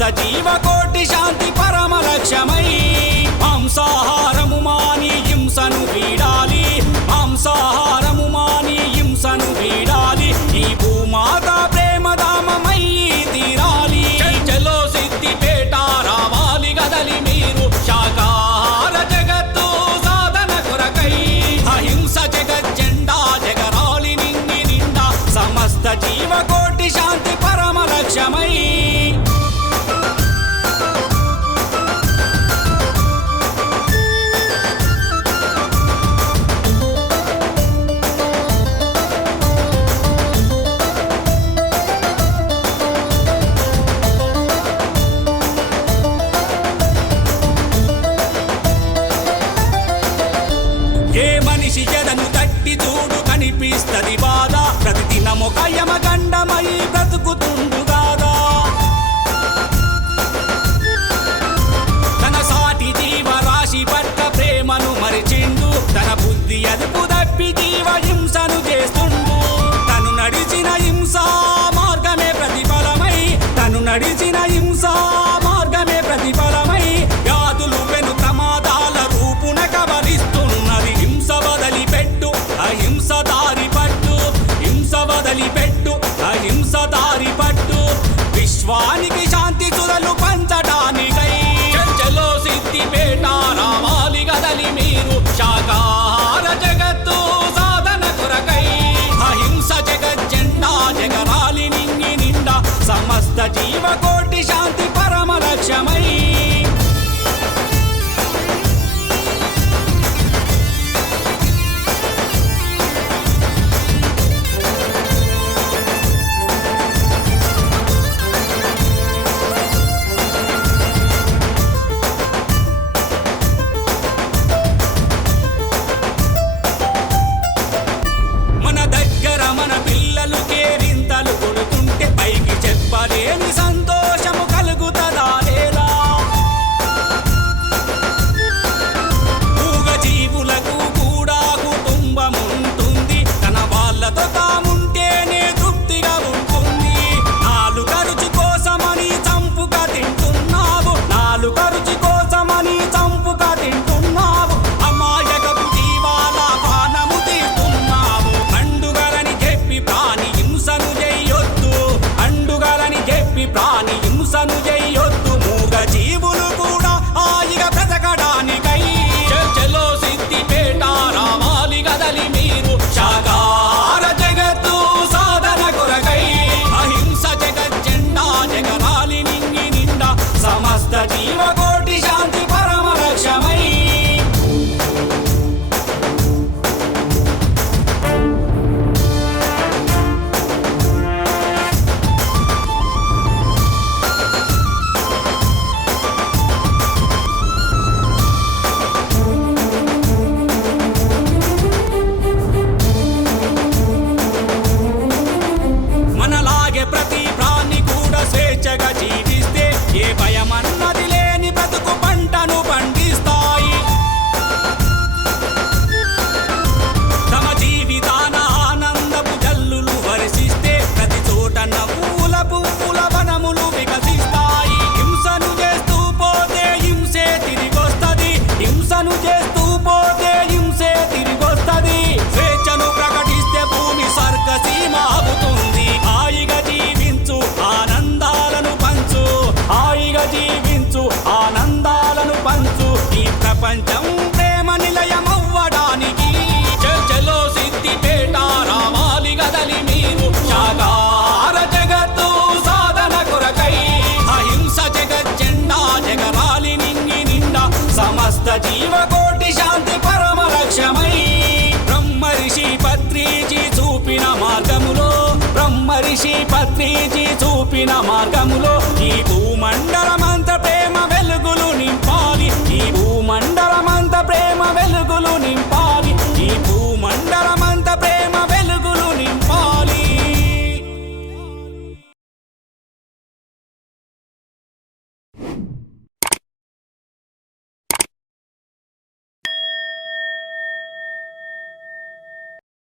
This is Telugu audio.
సమస్త జీవకోటి శాంతి పరమ లక్ష్యమై మాంసాహారము మాని హింసను వీడాలి, మాంసాహారము మాని హింసను వీడాలి, ఈ భూమాత ప్రేమధామమై తీరాలి. చలో సిద్దిపేట రావాలి గదలి మీరు శాకాహార జగత్తు సాధన కొరకై, అహింస జగజ్జెండా జగరాలి నింగి నిండా సమస్త జీవకోటి శాంతి పరమ లక్ష్యమై. ఏ మనిషి జడను తట్టి చూడు కనిపిస్తది బాధ, ప్రతిదినమొక యమగండమై బ్రతుకుతుండు గాదా. తన సాటి జీవరాశి పట్ల ప్రేమను మరిచిండు, తన బుద్ధి అదుపు తప్పి జీవ హింసను చేస్తుండు. తను నడిచిన హింసా మార్గమే ప్రతిఫలమై, తను నడిచిన హింసా మార్గమే ప్రతిఫలమై వ్యాధులు పెను ప్రమాదాల రూపున కబలిస్తున్నది. హింస వదిలిపెట్టు అహింస దారి పట్టు, హింస వదిలిపెట్టు అహింస దారి పట్టు, విశ్వానికి శాంతి సుధలు పంచడానికై చలో సిద్దిపేట రావాలి గదలి మీరు శాకాహార జగత్తు సాధన కొరకై, అహింస జగజ్జెండా జగరాలి నింగి నిండా సమస్త జీవకోటి శాంతి పరమ లక్ష్యమై. మన దగ్గర మన పిల్లలు కేరింతలు కొడుతుంటే పైకి చెప్పలేని సంతోషము కలుగుతదా లేదా. మూగ జీవులకు కూడా కుటుంబముంటుంది, తన వాళ్ళతో తాముంటేనే తృప్తిగా ఉంటుంది. నాలుక రుచి కోసమని చంపుక తింటున్నావు, నాలుక రుచి కోసమని చంపుక తింటున్నావు, అమాయకపు జీవాల ప్రాణము తీస్తున్నావు. పండుగలని చెప్పి ప్రాణి హింసను చెయ్యొద్దు, పండుగలని చెప్పి ప్రాణి హింసను చెయ్యొద్దు. మూగ జీవులు కూడా హాయిగా బ్రతకడానికై చలో సిద్దిపేట రావాలి గదలి మీరు శాకాహార జగత్తు సాధన కొరకై, అహింస జగజ్జెండా జగరాలి నింగి నిండా సమస్త జీవకోటి శాంతి పరమ లక్ష్యమై. మనలాగే ప్రతి ప్రాణి కూడా స్వేచ్ఛగా జీవిస్తే ఏ భయమన్నది లేని బ్రతుకు పంటను పండిస్తాయి. తమ జీవితాన ఆనందపు జల్లులు వర్షిస్తే ప్రతి చోట నవ్వుల పువ్వుల వనములు వికసిస్తాయి. హింసను చేస్తూ పోతే హింసే తిరిగొస్తది, హింసను చేస్తూ పోతే హింసే తిరిగొస్తది. స్వేచ్ఛను ప్రకటిస్తే భూమి స్వర్గసీమ అవుతుంది. హాయిగా జీవించు ఆనందాలను పంచు, హాయిగా జీవించు ఆనందాలను పంచు, ఈ ప్రపంచం ప్రేమ నిలయమవ్వడానికి చలో సిద్దిపేట రావాలి గదలి మీరు శాకాహార జగత్తు సాధన కొరకై, అహింస జగజ్జెండా జగరాలి నింగి నిండా సమస్త జీవకోటి శాంతి పరమ లక్ష్యమై. బ్రహ్మర్షి పత్రిజీ చూపిన మార్గములో, బ్రహ్మర్షి పత్రిజీ చూపిన మార్గములో ఈ భూమండలం